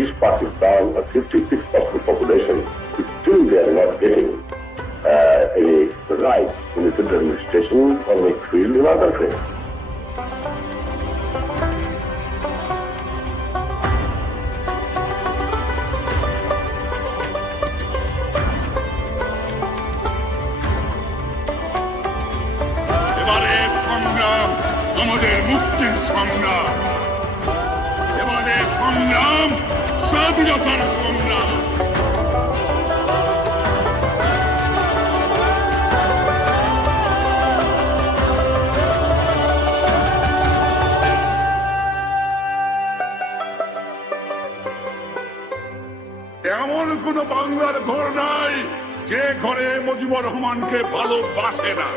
East Pakistan, a 56% population, still they are not getting a right in the civil administration or make field in other fields. আমাদের মুক্তির সংগ্রাম, এবারে সংগ্রাম স্বাধীনতার সংগ্রাম। এমন কোন বাংলার ঘর নাই যে ঘরে মুজিবুর রহমানকে ভালোবাসে না।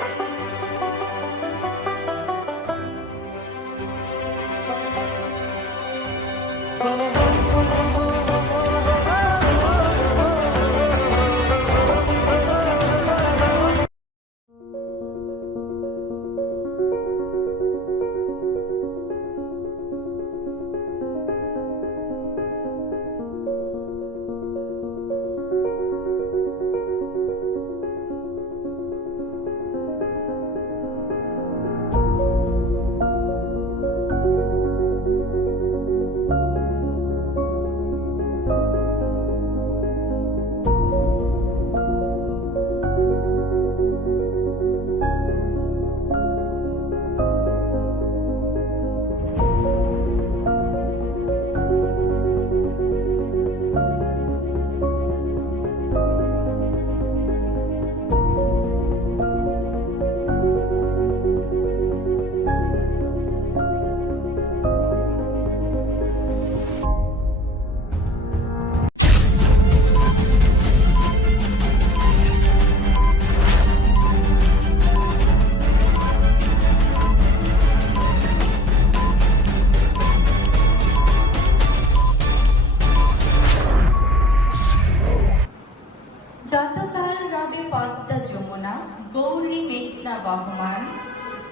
যতকাল রবে পদ্মা যমুনা গৌরী মেঘনা বহমান,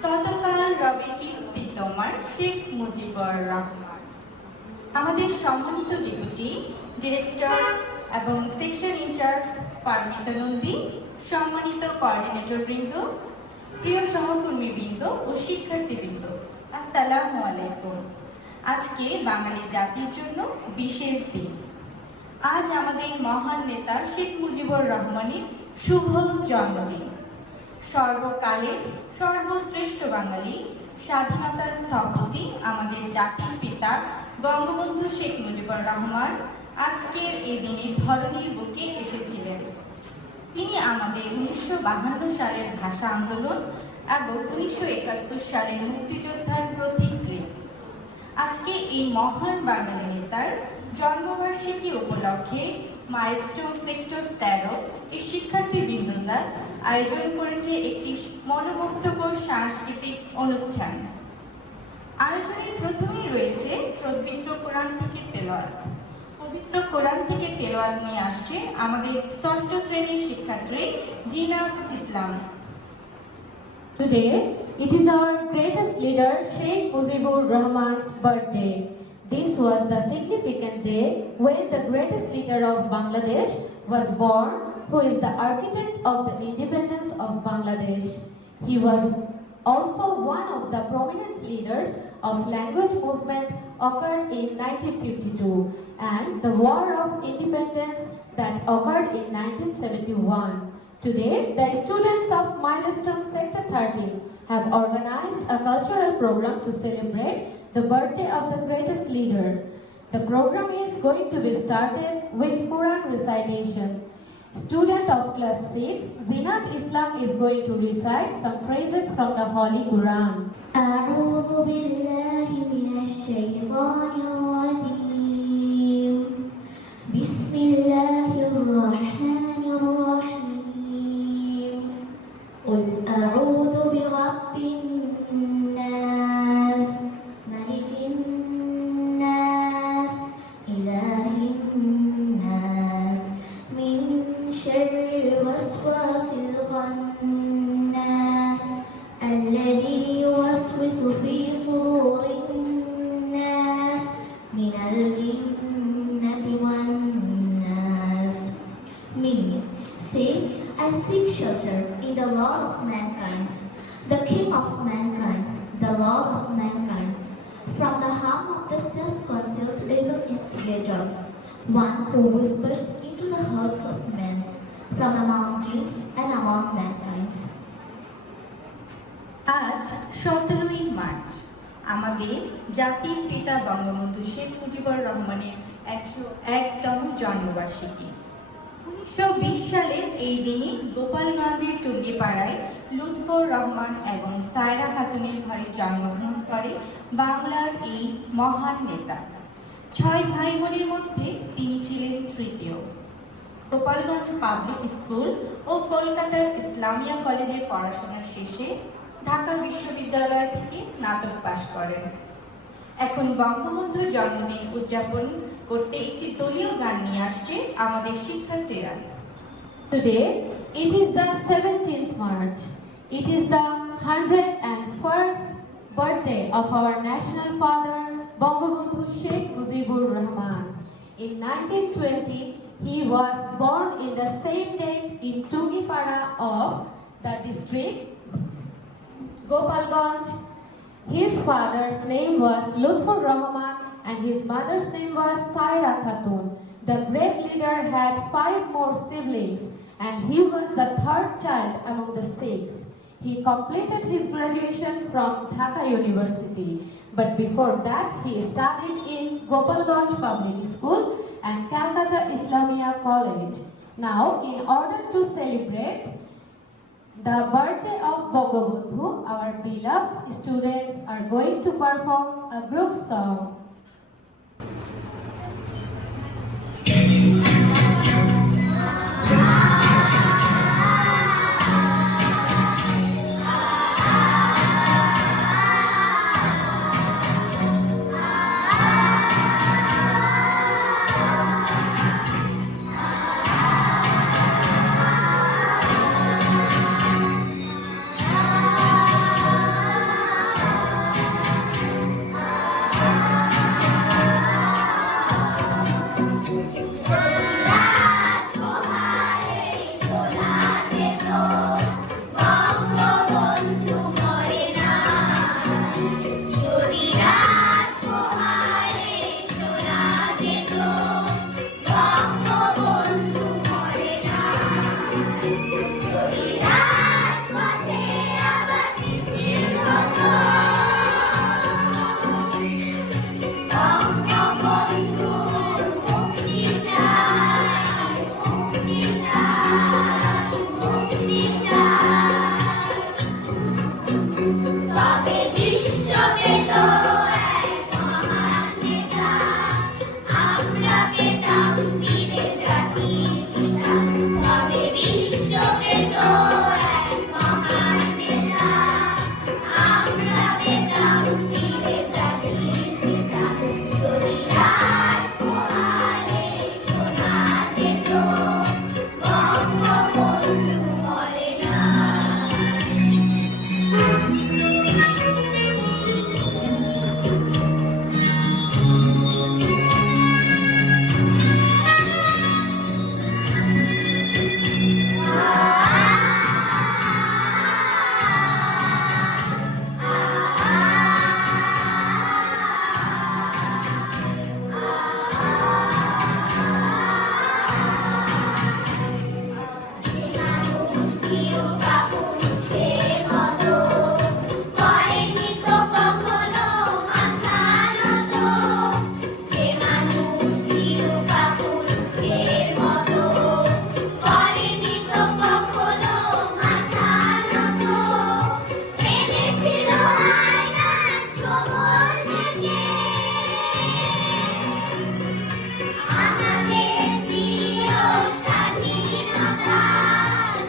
ততকাল রবে কীর্তি তোমার শেখ মুজিবুর রহমান। আমাদের সম্মানিত ডেপুটি ডিরেক্টর এবং সেকশন ইনচার্জ পারমিতা নন্দী, সম্মানিত কোঅর্ডিনেটর বৃন্দ, প্রিয় সহকর্মী বৃন্দ ও শিক্ষার্থীবৃন্দ, আসসালামু আলাইকুম। আজকে বাঙালি জাতির জন্য বিশেষ দিন। আজ আমাদের মহান নেতা শেখ মুজিবুর রহমানের শুভ জন্মদিন। সর্বকালের সর্বশ্রেষ্ঠ বাঙালি, স্বাধীনতার স্থপতি আমাদের জাতির পিতা বঙ্গবন্ধু শেখ মুজিবুর রহমান আজকের এই দিনে ধরণীর বুকে এসেছিলেন। তিনি আমাদের 1952 সালের ভাষা আন্দোলন এবং 1971 সালের মুক্তিযোদ্ধার প্রতীক। আজকে এই মহান বাঙালি নেতার জন্মবার্ষিকী উপলক্ষে মাইলস্টোন সেক্টর 13 এর শিক্ষার্থীবৃন্দরা আয়োজন করেছে একটি মনোমুগ্ধকর সাংস্কৃতিক অনুষ্ঠান। আয়োজনের প্রথমেই রয়েছে পবিত্র কোরআন থেকে তেলাওয়াত। পবিত্র কোরআন থেকে তেলাওয়াত নিয়ে আসছে আমাদের 6ষ্ঠ শ্রেণীর শিক্ষার্থী জিনাত ইসলাম। Today, it is our greatest leader Sheikh Mujibur Rahman's birthday. This was the significant day when the greatest leader of Bangladesh was born, who is the architect of the independence of Bangladesh. He was also one of the prominent leaders of language movement occurred in 1952 and the War of Independence that occurred in 1971. Today, the students of Milestone Sector 13 have organized a cultural program to celebrate the birthday of the greatest leader. The program is going to be started with Quran recitation. Student of class 6, Zinat Islam, is going to recite some phrases from the Holy Quran. أعوذ بالله من الشيطان الرجيم. بسم الله الرحمن الرحيم. قل أعوذ برب الناس ملك الناس إله الناس من شر الوسواس الخناس الذي يوسوس في صدور الناس من الجنة I seek shelter in the Lord of mankind, the King of mankind, the Lord of mankind, from the harm of the self-concealed evil instigator, one who whispers into the hearts of men, from among jinns and among mankind. আজ 17ই March আমাদের জাতির পিতা বঙ্গবন্ধু শেখ মুজিবুর রহমানের 101তম জন্মবার্ষিকী। 1920 সালের এই দিনে গোপালগঞ্জের টুঙ্গিপাড়ায় লুৎফর রহমান এবং সায়রা খাতুনের ঘরে জন্মগ্রহণ করে বাংলার এই মহান নেতা। 6 ভাই বোনের মধ্যে তিনি ছিলেন তৃতীয়। গোপালগঞ্জ পাবলিক স্কুল ও কলকাতার ইসলামিয়া কলেজে পড়াশোনা শেষে ঢাকা বিশ্ববিদ্যালয় থেকে স্নাতক পাশ করেন। এখন বঙ্গবন্ধুর জন্মদিন উদযাপন করতে একটি দলীয় গান নিয়ে আসছে আমাদের শিক্ষার্থীরা। Today, it is the 17th March. It is the 101st birthday of our national father, Bangabandhu Sheikh Mujibur Rahman. In 1920, he was born in the same date in Tungipara of the district Gopalganj. His father's name was Lutfur Rahman and his mother's name was Saira Khatun. The great leader had 5 more siblings and he was the 3rd child among the 6. He completed his graduation from Dhaka University, but before that he studied in Gopalganj Public School and Calcutta Islamia College. Now, in order to celebrate the birthday of Bangabandhu, our beloved students are going to perform a group song.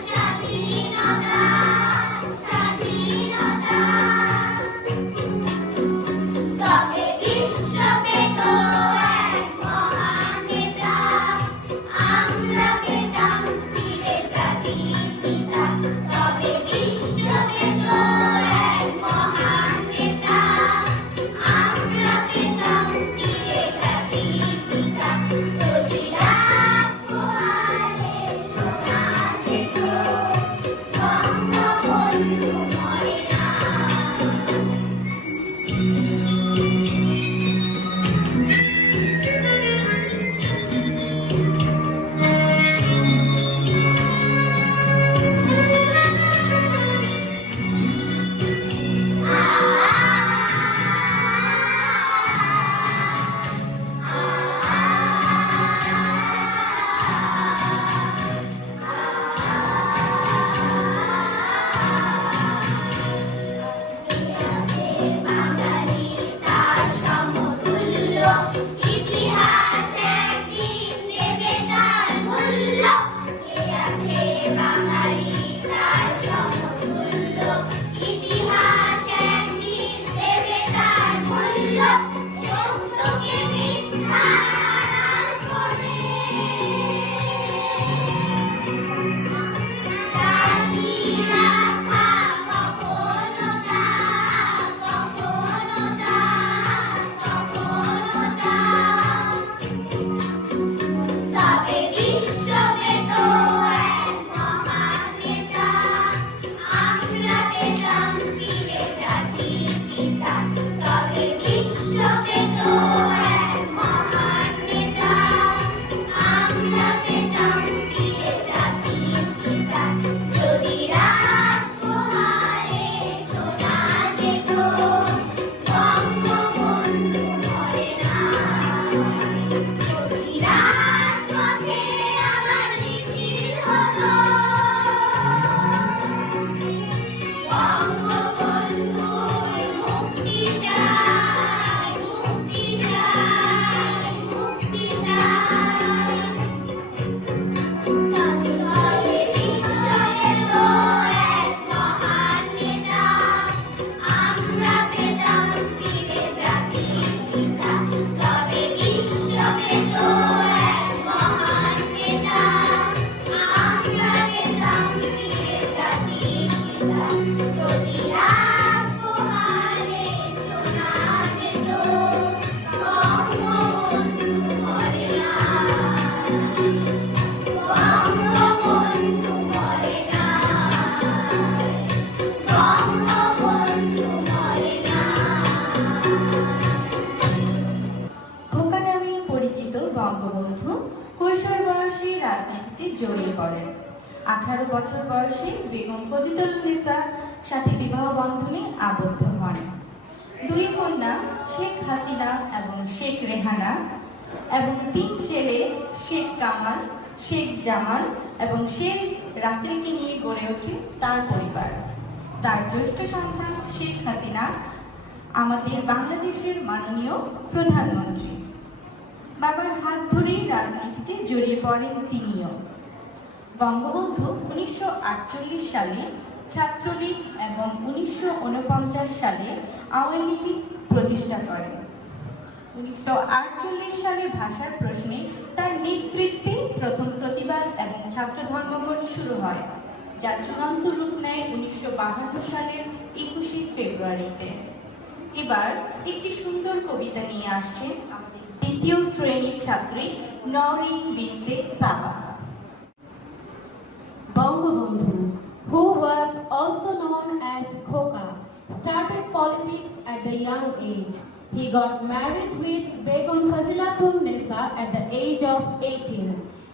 স্বাধীনতা 18 বছর বয়সে বেগম ফজিলাতুন্নেসা সাথে বিবাহ বন্ধনে আবদ্ধ হন। দুই কন্যা শেখ হাসিনা এবং শেখ রেহানা এবং 3 ছেলে শেখ কামাল, শেখ জামাল এবং শেখ রাসেলকে নিয়ে গড়ে ওঠে তার পরিবার। তার জ্যেষ্ঠ সন্তান শেখ হাসিনা আমাদের বাংলাদেশের মাননীয় প্রধানমন্ত্রী। বাবার হাত ধরেই রাজনীতিতে জড়িয়ে পড়েন তিনিও। বঙ্গবন্ধু 1948 সালে ছাত্রলীগ এবং 1949 সালে আওয়ামী লীগ প্রতিষ্ঠা করেন। 1948 সালে ভাষার প্রশ্নে তার নেতৃত্বে প্রথম প্রতিবাদ এবং ছাত্র ধর্মঘট শুরু হয়, যা চূড়ান্ত রূপ নেয় 1952 সালের 21 ফেব্রুয়ারিতে। এবার একটি সুন্দর কবিতা নিয়ে আসছেন আমাদের দ্বিতীয় শ্রেণীর ছাত্রী নওরিন বিনতে সাবা। Bangabandhu, who was also known as Khoka, started politics at the young age. He got married with Begum Fazilatun-Nisa at the age of 18.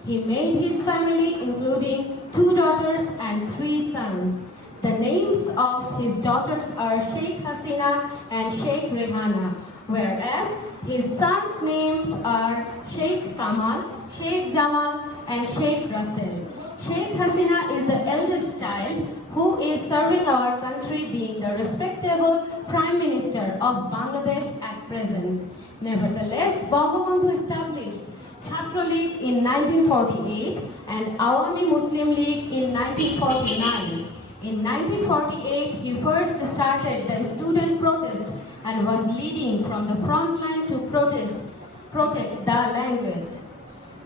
He made his family including 2 daughters and 3 sons. The names of his daughters are Sheikh Hasina and Sheikh Rehana, whereas his sons' names are Sheikh Kamal, Sheikh Jamal and Sheikh Russell. Sheikh Hasina is the eldest child who is serving our country, being the respectable Prime Minister of Bangladesh at present. Nevertheless, Bangabandhu established Chhatra League in 1948 and Awami Muslim League in 1949. In 1948, he first started the student protest and was leading from the front line to protect the language.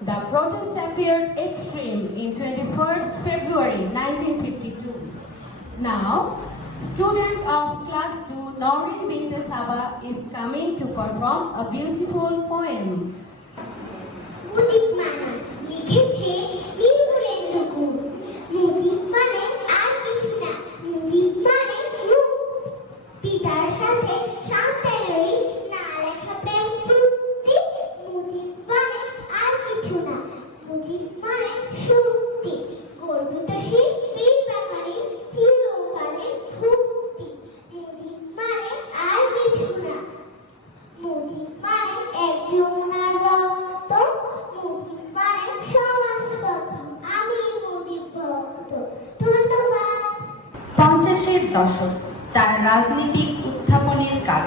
The protest appeared extreme in 21st February 1952. Now, student of class 2 Norin Binte Saba is coming to perform a beautiful poem. Mujib মানে লিখেছে নীলবুলেন্দু গুণ। মুজিব মানে আর কিছু না, মুজিব মানে রূপ। পিতার সাথে সন্তানেরই না লেখা প্রেম চুক্তি। মুজিব মানে আর কিছু না, মুজিব মানে শক্তি। গর্বিত শিল্পীর বাঙালি চিরকালের ভক্তি। মুজিব মানে আর কিছু না, মুজিব মানে একজনের রক্ত। মুজিব মানে সমাজতন্ত্র। আমি মুজিব ভক্ত। ধন্যবাদ। 50-এর দশক তার রাজনৈতিক উত্থাপনের কাল।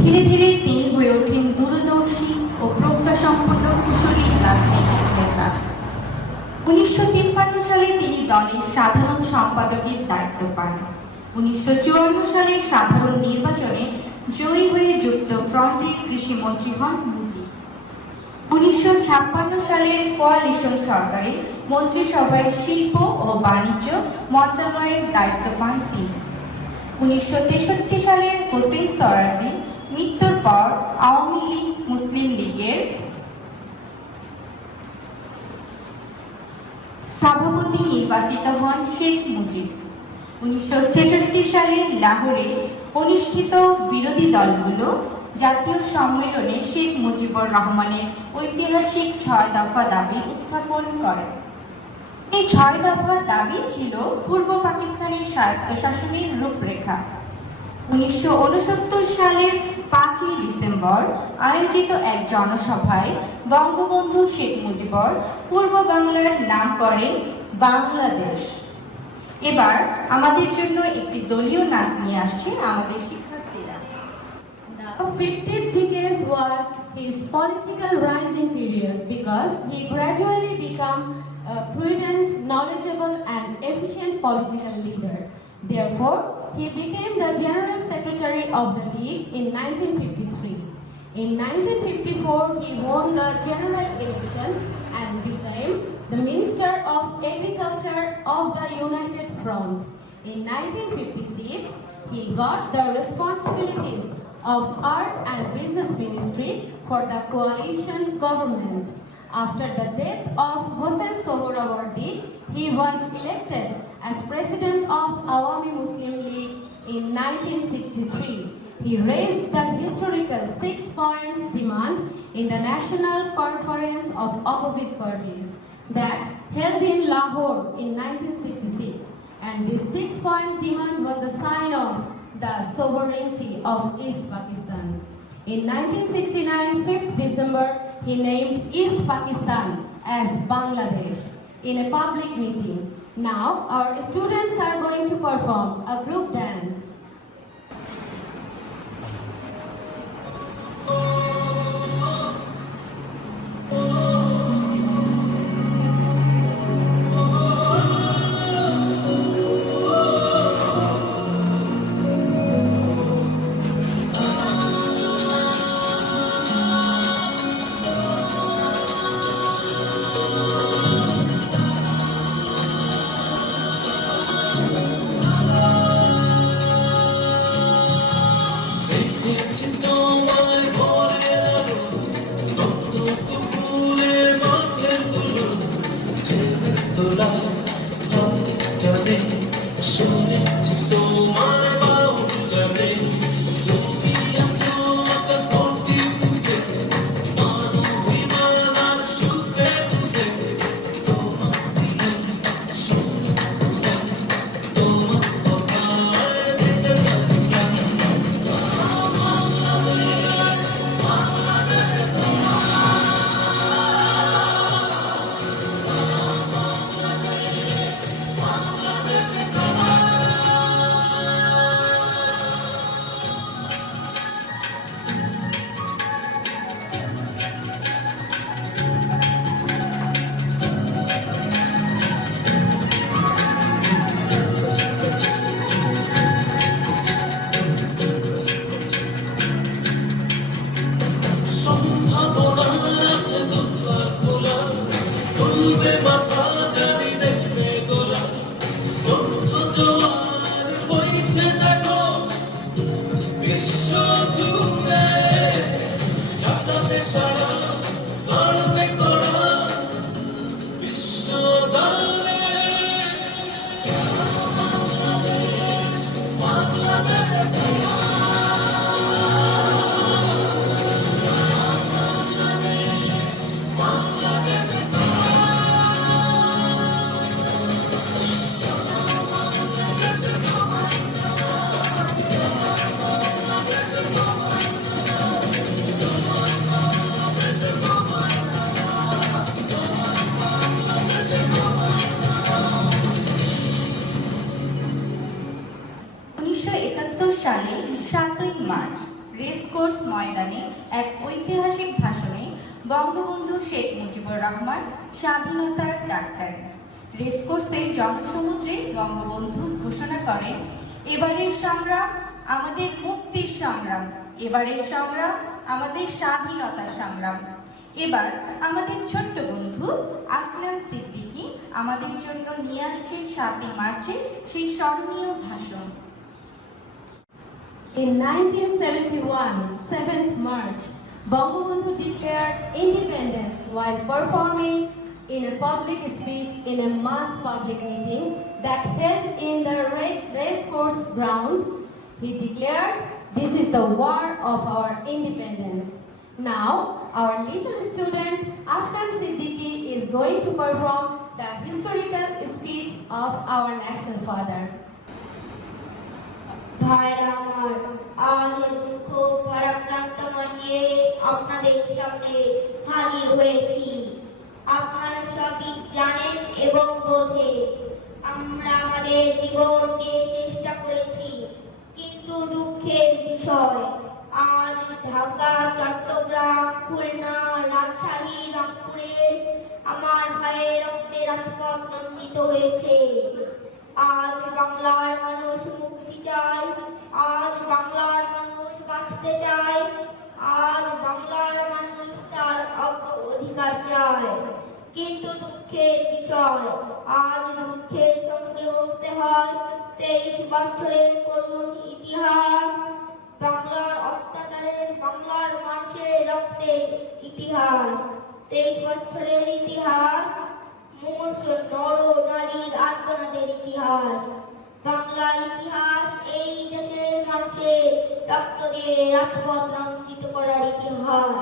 ধীরে ধীরে তিনি হয়ে ওঠেন দূরদর্শী ও প্রজ্ঞাসম্পন্ন কুশলী রাজনৈতিক নেতা। 1953 সালে তিনি দলের সাধারণ সম্পাদকের দায়িত্ব পান। 1954 সালে সাধারণ নির্বাচনে জয়ী হয়ে যুক্ত ফ্রন্টের কৃষিমন্ত্রী হন মুজিব। 1956 সালের কোয়ালিশন সরকারের মন্ত্রিসভায় শিল্প ও বাণিজ্য মন্ত্রণালয়ের দায়িত্ব পান তিনি। 1963 সালের হোসেন সোহরাওয়ার্দীর মৃত্যুর পর আওয়ামী লীগ মুসলিম লীগের সভাপতি নির্বাচিত হন শেখ মুজিব। 1966 সালে লাহোরে অনুষ্ঠিত বিরোধী দলগুলো জাতীয় সম্মেলনে শেখ মুজিবুর রহমানের ঐতিহাসিক 6 দফা দাবি উত্থাপন করেন। এই 6 দফা দাবি ছিল পূর্ব পাকিস্তানের স্বায়ত্তশাসনের রূপরেখা। 1969 সালের 5ই ডিসেম্বর আয়োজিত এক জনসভায় বঙ্গবন্ধু শেখ মুজিবুর পূর্ব বাংলার নাম করেন বাংলাদেশ। এবার আমাদের জন্য একটি দলীয় নাচ নিয়ে আসছে আমাদের শিক্ষার্থীরা। The 50th decade was his political rising period because he gradually became a prudent, knowledgeable and efficient political leader. Therefore, he became the General Secretary of the League in 1953. In 1954, he won the general election and became the Minister of Agriculture of the United Front. In 1956, he got the responsibilities of Art and Business Ministry for the coalition government. After the death of Hossein Sohrawardy, he was elected as president of Awami Muslim League in 1963. He raised the historical 6 points demand in the National Conference of Opposite Parties that held in Lahore in 1966, and this 6-point demand was the sign of the sovereignty of East Pakistan. In 1969, 5th December, he named East Pakistan as Bangladesh in a public meeting. Now, our students are going to perform a group dance. সালে 7ই March racecourse ময়দানে এক ঐতিহাসিক ভাষণে বঙ্গবন্ধু শেখ মুজিবুর রহমান স্বাধীনতার ডাক দেন। রেসকোর্সের জনসমুদ্রে বঙ্গবন্ধু ঘোষণা করেন, এবারের সংগ্রাম আমাদের মুক্তির সংগ্রাম, এবারের সংগ্রাম আমাদের স্বাধীনতার সংগ্রাম। এবার আমাদের ছোট্ট বন্ধু আফনান সিদ্দিকী আমাদের জন্য নিয়ে আসছেন 7ই মার্চে সেই স্মরণীয় ভাষণ। In 1971, 7th March, Bangabandhu declared independence while performing in a public speech in a mass public meeting that held in the racecourse ground. He declared, "This is the war of our independence." Now, our little student Afnan Siddiqui is going to perform the historical speech of our national father. ভাইরা আমার, আজ দুঃখ ভারাক্রান্ত মন নিয়ে আপনাদের সামনে হাজির হয়েছি। আপনারা সবই জানেন এবং বোঝেন, আমরা আমাদের জীবন দিয়ে চেষ্টা করেছি, কিন্তু দুঃখের বিষয় আজ ঢাকা, চট্টগ্রাম, খুলনা, রাজশাহী, রংপুরের আমার ভাইয়ের রক্তে রাজপথ রঞ্জিত হয়েছে। আজ বাংলার মানুষ মুক্তি চায়, আজ বাংলার মানুষ বাঁচতে চায়, আজ বাংলার মানুষ তার অধিকার চায়। কিন্তু দুঃখের বিষয়, আজ দুঃখের সঙ্গে বলতে হয় 23 বছরের করুণ ইতিহাস, বাংলার অত্যাচারের, বাংলার মানুষের রক্তের ইতিহাস। 23 বছরের ইতিহাস, মুমূর্ষ নর নারীর আর্তনাদের ইতিহাস। বাংলার ইতিহাস এই দেশের মানুষের রক্ত দিয়ে রাজপথ রঞ্জিত করার ইতিহাস।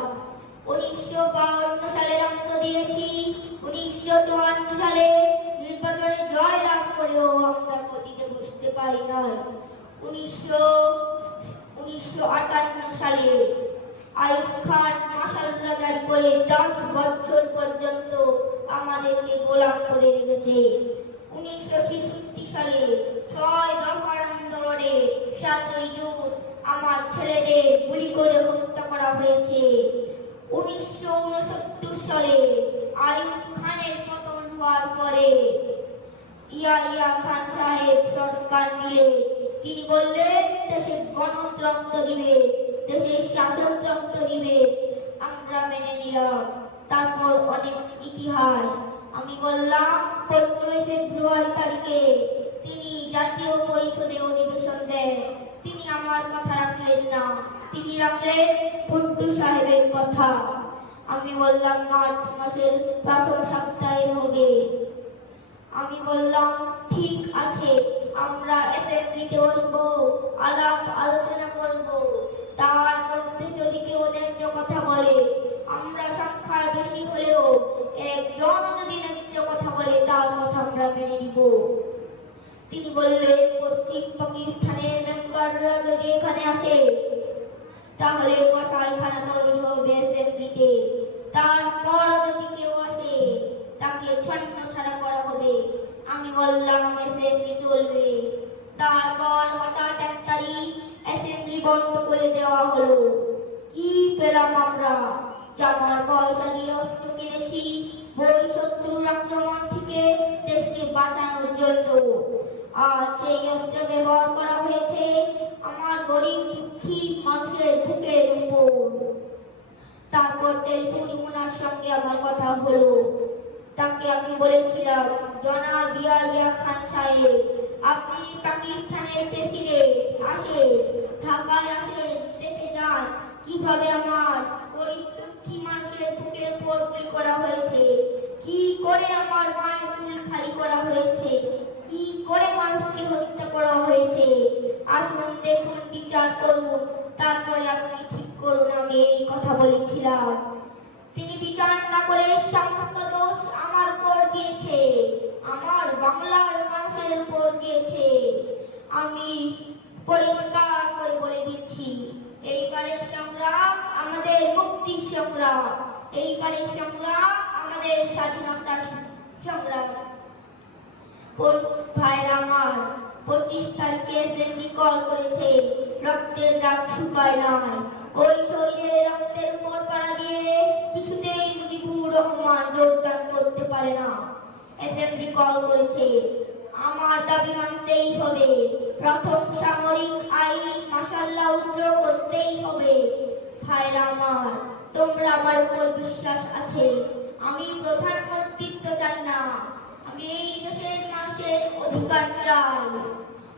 1952 সালে রক্ত দিয়েছি, 1954 সালে নির্বাচনে জয় লাভ করেও আমরা গদিতে বসতে পারি নাই। 1958 সালে আইয়ুব খান মাশাআল্লাহ জারি করে 10 বছর পর্যন্ত আমাদেরকে গোলাম করে রেখেছে। 1966 সালে 6 দফার আন্দোলনে 7ই জুন আমার ছেলেদের গুলি করে হত্যা করা হয়েছে। 1969 সালে আইয়ুব খানের পতন হওয়ার পরে ইয়াহিয়া খান সাহেব সরকার মিলে তিনি বললেন দেশে গণতন্ত্র দিবে, দেশে শাসনতন্ত্র দিবে। আমরা মেনে নিলাম। তারপর অনেক ইতিহাস। আমি বললাম 15 ফেব্রুয়ারি তারিখে তিনি জাতীয় পরিষদে অধিবেশন দেন। তিনি আমার কথা রাখলেন না, তিনি রাখলেন ভুট্টো সাহেবের কথা। আমি বললাম মার্চ মাসের প্রথম সপ্তাহে হবে। আমি বললাম ঠিক আছে, আমরা অ্যাসেম্বলিতে বসবো, আলাপ আলোচনা করব। তার মধ্যে যদি কেউ ন্যায্য কথা বলে, আমরা সংখ্যায় বেশি হলেও একজন যদি ন্যায্য কথা বলে তার কথা আমরা মেনে নিব। তিনি বললেন পশ্চিম পাকিস্তানের মেম্বাররা যদি এখানে আসে তাহলে কসাইখানা তৈরি হবে অ্যাসেম্বলিতে। তারপর যদি কেউ আসে তাকে ছন্ন ছাড়া করা হবে। আমি বললাম অ্যাসেম্বলি চলবে। তারপর হঠাৎ 1 তারিখ অ্যাসেম্বলি বন্ধ করে দেওয়া হলো। কি পেলাম আমরা? জামার পয়সা দিয়ে অস্ত্র কিনেছি বই শত্রুর আক্রমণ থেকে দেশকে বাঁচানোর জন্য, আর সেই অস্ত্র ব্যবহার করা হয়েছে আমার গরিব দুঃখী মানুষের বুকের উপর। তারপর টেলিফোনে ওনার সঙ্গে আমার কথা হলো। তাকে আমি বলেছিলাম, জনাব ইয়াহিয়া খান সাহেব, আপনি পাকিস্তানের প্রেসিডেন্ট, আসেন ঢাকায়, আসেন, দেখে যান কিভাবে আমার গরিব দুঃখী মানুষের বুকের উপর গুলি করা হয়েছে, কি করে আমার মায়ের কুল খালি করা হয়েছে, কি করে মানুষকে হত্যা করা হয়েছে। আসুন দেখুন, বিচার করুন, তারপরে আপনি ঠিক করুন। আমি এই কথা বলেছিলাম। তিনি বিচার না করে সমস্ত দোষ আমার উপর দিয়েছে, আমার বাংলার মানুষের উপর দিয়েছে। আমি পরিষ্কার করে বলে দিচ্ছি, এইবারের সংগ্রাম আমাদের মুক্তির সংগ্রাম, এইবারের সংগ্রাম আমাদের স্বাধীনতার সংগ্রাম। ভাইরা আমার, 25 তারিখে অ্যাসেম্বলি কল করেছে, রক্তের দাগ শুকায় নাই। ওই শহীদের রক্তের উপর পাড়া দিয়ে কিছুতেই মুজিবুর রহমান যোগদান করতে পারে না। অ্যাসেম্বলি কল করেছে, আমার দাবি মানতেই হবে। প্রথম সামরিক আইন মাশাআল্লাহ উদ্র করতেই হবে। ভাইরা আমার, তোমরা আমার উপর বিশ্বাস আছে। আমি প্রধানমন্ত্রিত্ব চাই না, আমি এই দেশের মানুষের অধিকার চাই।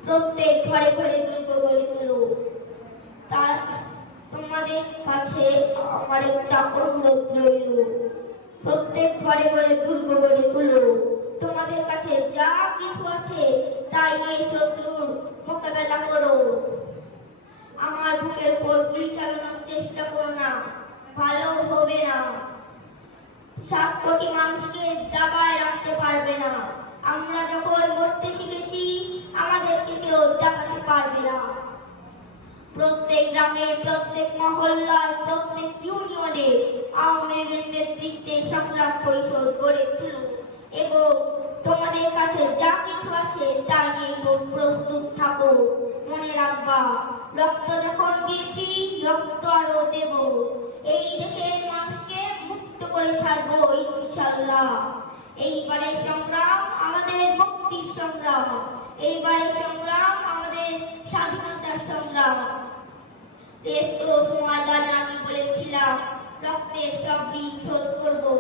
প্রত্যেক ঘরে ঘরে দুর্গ গড়ে তোলো। তার তোমাদের কাছে আমার একটা অনুরোধ রইল, প্রত্যেক ঘরে ঘরে দুর্গ গড়ে তোলো। তোমাদের কাছে যা কিছু আছে তাই নিয়ে শত্রুর মোকাবেলা করো। আমার বুকের উপর গুলি চালানোর চেষ্টা করো না, ভালো হবে না। 7 কোটি মানুষকে দাবায় রাখতে পারবে না। আমরা যখন লড়তে শিখেছি আমাদেরকে কেউ দাবাতে পারবে না। প্রত্যেক গ্রামে, প্রত্যেক মহল্লায়, প্রত্যেক ইউনিয়নে আওয়ামী লীগের নেতৃত্বে সংগ্রাম পরিষদ গড়ে তুলো এবং তোমাদের কাছে যা কিছু আছে তা নিয়ে প্রস্তুত থাকো। মনে রাখবা, রক্ত যখন দিয়েছি রক্ত আরো দেব। এই দেশের মানুষকে মুক্ত করে ছাড়বো ইনশাআল্লাহ। এইবারের সংগ্রাম আমাদের মুক্তির সংগ্রাম, এইবারের সংগ্রাম আমাদের স্বাধীনতার সংগ্রাম। রেসকোর্স ময়দানে আমি বলেছিলাম রক্তের সব ঋণ শোধ করবো।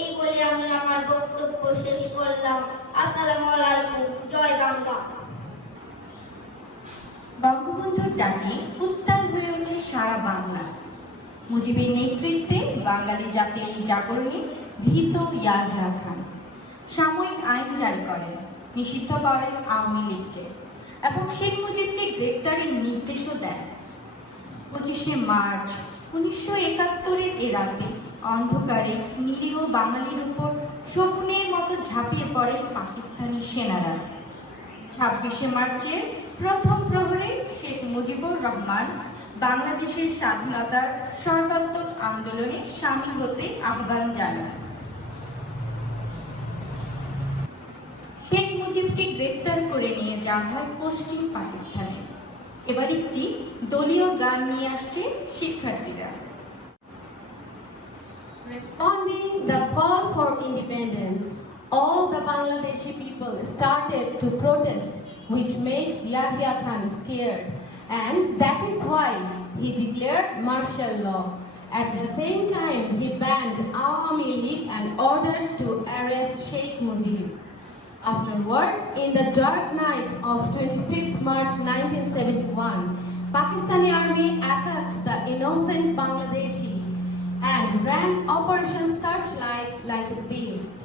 এই বলে আমি আমার বক্তব্য শেষ করলাম। আসসালামু আলাইকুম। জয় বাংলা। বঙ্গবন্ধুর ডাকে উত্তাল হয়ে ওঠে সারা বাংলা। মুজিবের নেতৃত্বে বাঙালি জাতির এই জাগরণে ভীত ইয়াহিয়া খান সাময়িক আইন জারি করেন, নিষিদ্ধ করেন আওয়ামী লীগকে এবং শেখ মুজিবকে গ্রেপ্তারের নির্দেশও দেন। 25শে মার্চ 1971-এর এ রাতে অন্ধকারে নিরীহ বাঙালির উপর শকুনের মতো ঝাঁপিয়ে পড়ে পাকিস্তানি সেনারা। 26শে মার্চের প্রথম প্রহরে শেখ মুজিবুর রহমান বাংলাদেশের স্বাধীনতার সর্বাত্মক আন্দোলনে সামিল হতে আহ্বান জানান। শেখ মুজিবকে গ্রেফতার করে নিয়ে যাওয়া হয় পশ্চিম পাকিস্তানে। এবার একটি দলীয় গান নিয়ে আসছে শিক্ষার্থীরা। Responding the call for independence, all the Bangladeshi people started to protest, which makes Yahya Khan scared, and that is why he declared martial law. At the same time, he banned Awami League and ordered to arrest Sheikh Mujib. Afterward, in the dark night of 25th March 1971, Pakistani army attacked the innocent Bangladeshi and ran Operation Searchlight like a beast.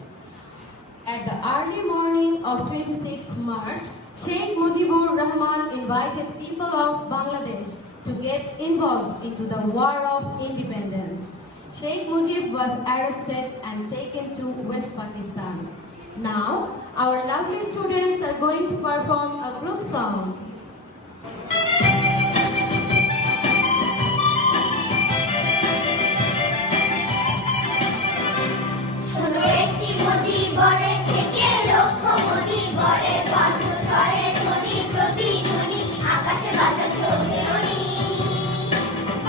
At the early morning of 26th March, Sheikh Mujibur Rahman invited people of Bangladesh to get involved into the War of Independence. Sheikh Mujib was arrested and taken to West Pakistan. Now, our lovely students are going to perform a group song. শোনো একটি মুজিবরের থেকে লক্ষ মুজিবরের কণ্ঠস্বরে ধ্বনি প্রতিধ্বনি আকাশে বাতাসে ওঠে রনি।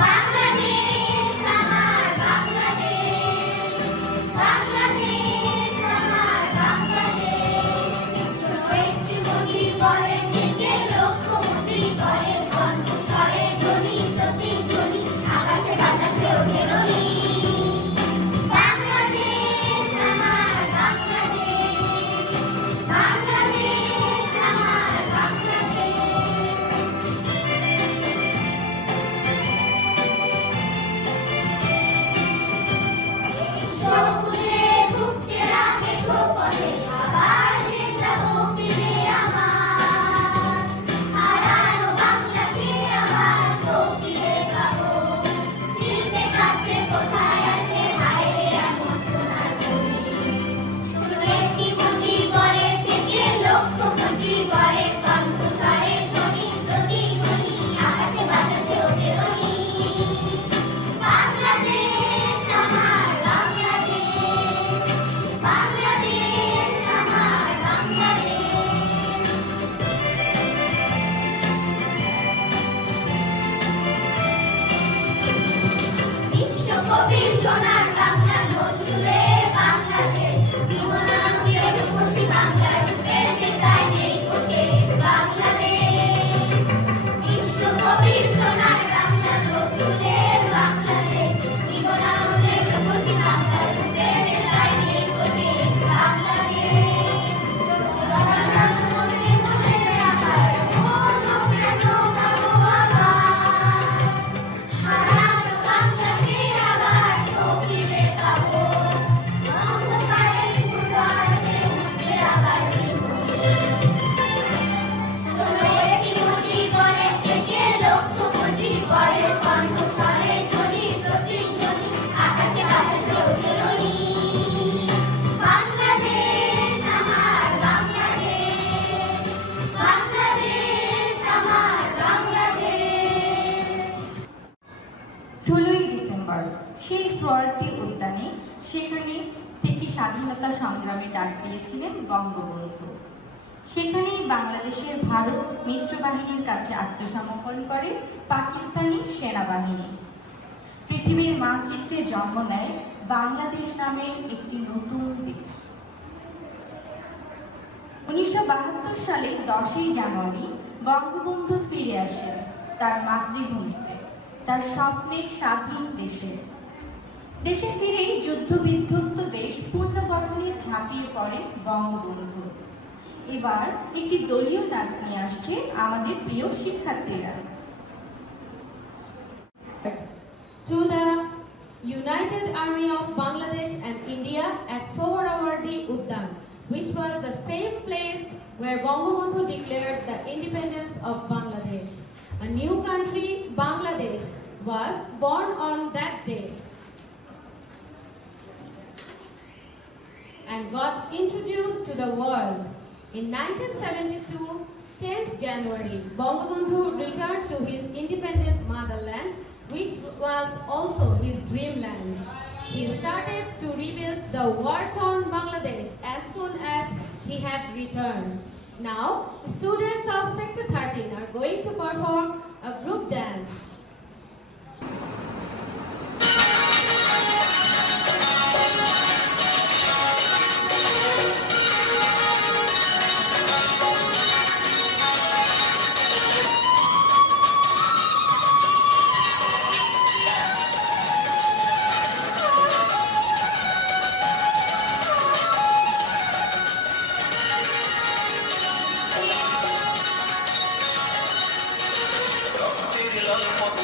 বাংলাদেশ আমার বাংলাদেশ, বাংলাদেশ আমার বাংলাদেশ। শোনো একটি মুজিবরের থেকে লক্ষ মুজিবরের কণ্ঠস্বরে ধ্বনি প্রতিধ্বনি আকাশে বাতাসে ওঠে রনি। বাংলাদেশ আমার বাংলাদেশ, বাংলাদেশ আমার বাংলাদেশ। সবুজের বুক চেরা মেঠো পথে আবার সে যাব ফিরে আমার, হারানো বাংলাকে আবার তো ফিরে পাবো। শিল্পে কাঁপতে কোথায় আছে হায় রে এমন সোনার কলি। শোনো একটি মুজিবরের থেকে লক্ষ মুজিবরের কণ্ঠস্বরে ধ্বনি প্রতিধ্বনি আকাশে বাতাসে ওঠে রনি। বাংলাদেশ আমার বাংলাদেশ, বাংলাদেশ আমার বাংলাদেশ। বিশ্বকবির সোনার বাংলা নজরুলের বাংলাদেশ, জীবনানন্দে রূপসী বাংলা রূপের নেতায় নেই বসে বাংলাদেশ। বিশ্বকবির সোনার বাংলা নজরুলের বাংলাদেশ, জীবনানন্দে রূপসী বাংলা রূপের নেতায় নেই বসে বাংলাদেশ। মনে মনে আবার কোনো প্রেম পাবো আবার, হারানো বাংলাকে আবার তো ফিরে পাবো। অন্ধকারের পূর্ব আকাশে উঠবে আবার বিমূর্তে। শোনো একটি মুজিবরের থেকে লক্ষ মুজিবরের কণ্ঠস্বরে ধ্বনি প্রতিধ্বনি আকাশে বাতাসে ওঠে রনি। বাংলাদেশ আমার বাংলাদেশ, বাংলাদেশ আমার বাংলাদেশ। 16ই ডিসেম্বর সেই সোয়ার্টি উদ্যানে, সেখানে থেকে স্বাধীনতা সংগ্রামে ডাক দিয়েছিলেন বঙ্গবন্ধু। সেখানেই বাংলাদেশের ভারত মিত্রবাহিনীর কাছে আত্মসমর্পণ করে পাকিস্তানি সেনাবাহিনী। পৃথিবীর মানচিত্রে জন্ম নেয় বাংলাদেশ নামের একটি নতুন দেশ। 1972 সালে 10ই জানুয়ারি বঙ্গবন্ধু ফিরে আসেন তার মাতৃভূমিতে, তার স্বপ্নের স্বাধীন দেশে। দেশে ফিরেই যুদ্ধ বিধ্বস্ত দেশ পুনর্গঠনে ঝাঁপিয়ে পড়ে বঙ্গবন্ধু। এবার একটি দলীয় নাচ নিয়ে আসছে আমাদের প্রিয় শিক্ষার্থীরা। To the United Army of Bangladesh and India at Sohrawardi Uddan, which was the same place where Bangabandhu declared the independence of Bangladesh. A new country, Bangladesh, was born on that day and got introduced to the world. In 1972, 10th January, Bangabandhu returned to his independent motherland, which was also his dreamland. He started to rebuild the war-torn Bangladesh as soon as he had returned. Now, students of Sector 13 are going to perform a group dance. রক্তের লাল পতাকা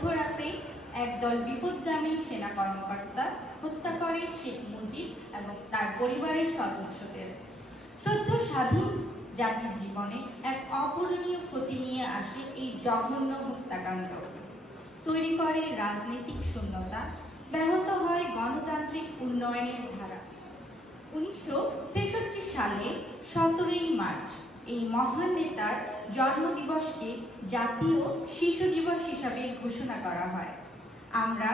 মধ্যরাতে একদল বিপদগামী সেনা কর্মকর্তা হত্যা করে শেখ মুজিব এবং তার পরিবারের সদস্যদের। সদ্য স্বাধীন জাতির জীবনে এক অপূরণীয় ক্ষতি নিয়ে আসে এই জঘন্য হত্যাকাণ্ড। তৈরি করে রাজনৈতিক শূন্যতা, ব্যাহত হয় গণতান্ত্রিক উন্নয়নের ধারা। 1966 সালে 17 মার্চ এই মহান নেতার জন্মদিবসকে জাতীয় শিশু দিবস হিসাবে ঘোষণা করা হয়। আমরা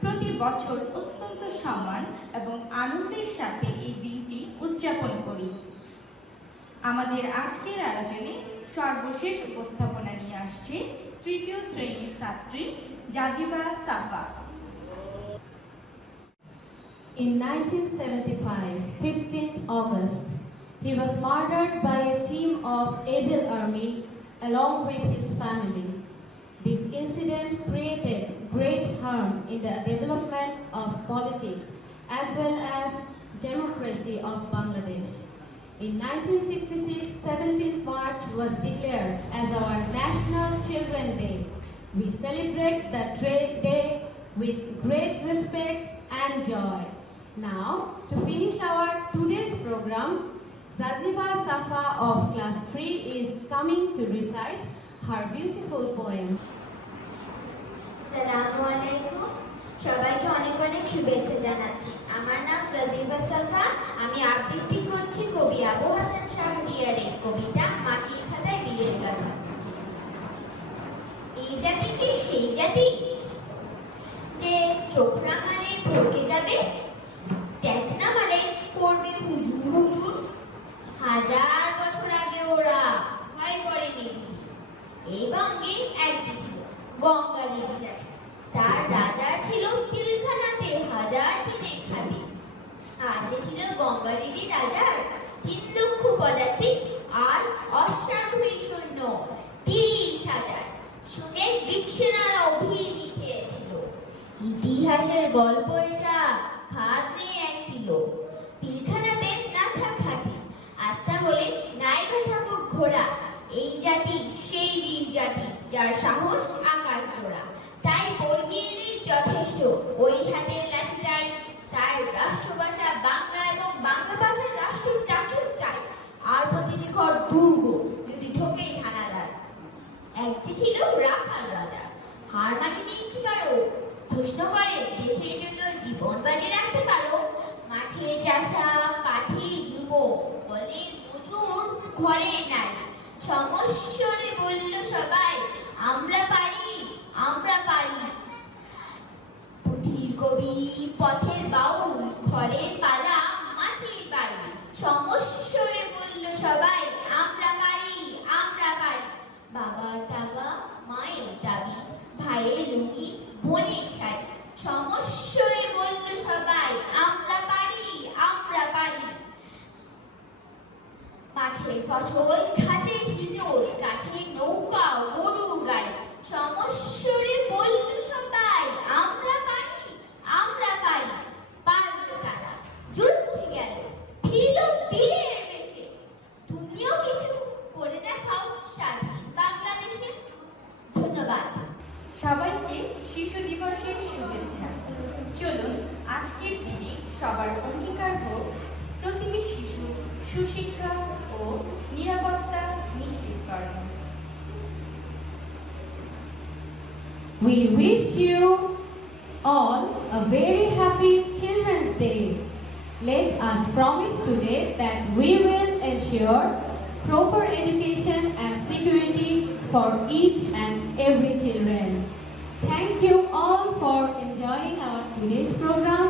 প্রতি বছর অত্যন্ত সম্মান এবং আনন্দের সাথে এই দিনটি উদযাপন করি। আমাদের আজকের আয়োজনে সর্বশেষ উপস্থাপনা নিয়ে আসছে তৃতীয় শ্রেণীর ছাত্রী জাজিবা সাফা। In 1975, 15th August, he was murdered by a team of able army along with his family. This incident created great harm in the development of politics as well as democracy of Bangladesh. In 1966, 17th March was declared as our National Children's Day. We celebrate the day with great respect and joy. Now, to finish our today's program, Zaziba Safa of class 3 is coming to recite her beautiful poem. আসসালামু আলাইকুম, সবাইকে অনেক অনেক শুভেচ্ছা জানাচ্ছি। আমার নাম জাজিবা সাফা। আমি আবৃত্তি করছি কবি আবু হাসান শাহরিয়ারের কবিতা মাটির খাতায় বিলের কথা। এই জাতি কি সেই জাতি যে চোখ রাঙালে ভরকে যাবে, ট্যাকনা মালে করবে হুজুর হুজুর। হাজার বছর আগে ওরা ভয় করেনি। এই বঙ্গে একটি ছিল গঙ্গার জাতি, তার রাজা ছিল পিলখানাতে হাজার দিনে খালি। আর যে ছিল গঙ্গারিরি রাজার 3 লক্ষ পদাতিক আর অশ্বারোহী সৈন্য 30,000। শুনে গ্রীকসেনারা অভিনয় খেয়েছিল। ইতিহাসের গল্প এটা, খাদ নেই এক কিলো। পিলখানাতে না থাক হাতি, আস্থা বলে নাই বা থাকুক ঘোড়া। এই জাতি সেই বীর জাতি, যার সাহস আকাশ জোড়া। তাই বর্গীয়দের যথেষ্ট ওই হাতের লাঠিটাই। তার রাষ্ট্রভাষা বাংলা এবং বাংলা ভাষার রাষ্ট্রটাকেও চাই। আর প্রতিটি ঘর দুর্গ যদি ঢোকেই হানাদার। একটি ছিল রাখাল রাজা, হার মানিয়ে নিতে পারো। প্রশ্ন করে দেশের জন্য জীবন বাজি রাখতে পারো। মাঠে চাষা কাঠি যুব বলে মজুর ঘরে নাই। সমস্যরে বলল সবাই আমরা পারি আমরা পারি। পুঁথির কবি পথের বাউল ঘরের পালা মাটির বাড়ি। সমস্যরে বলল সবাই আমরা পারি আমরা পারি। বাবার টাকা মায়ের তাবিজ ভাইয়ের লুঙ্গি বোনের শাড়ি। সমস্যরে বলল সবাই আমরা পারি আমরা পারি। মাঠের ফসল ঘাটে ভিজল গাছের নৌকা গরুর গাড়ি। সমস্যরে বলল সবাই আমরা পারি আমরা পারি। পারল তারা যুদ্ধে গেল ফিরল বীরের বেশে। তুমিও কিছু করে দেখাও স্বাধীন বাংলাদেশে। ধন্যবাদ। সবাইকে শিশু দিবসের শুভেচ্ছা। চলুন আজকের দিনে সবার অঙ্গীকার হোক প্রতিটি শিশু সুশিক্ষা ও নিরাপত্তা নিশ্চিতকরণ। We wish you all a very happy Children's Day. Let us promise today that we will ensure proper education and security for each and every children. Thank you all for enjoying our today's program.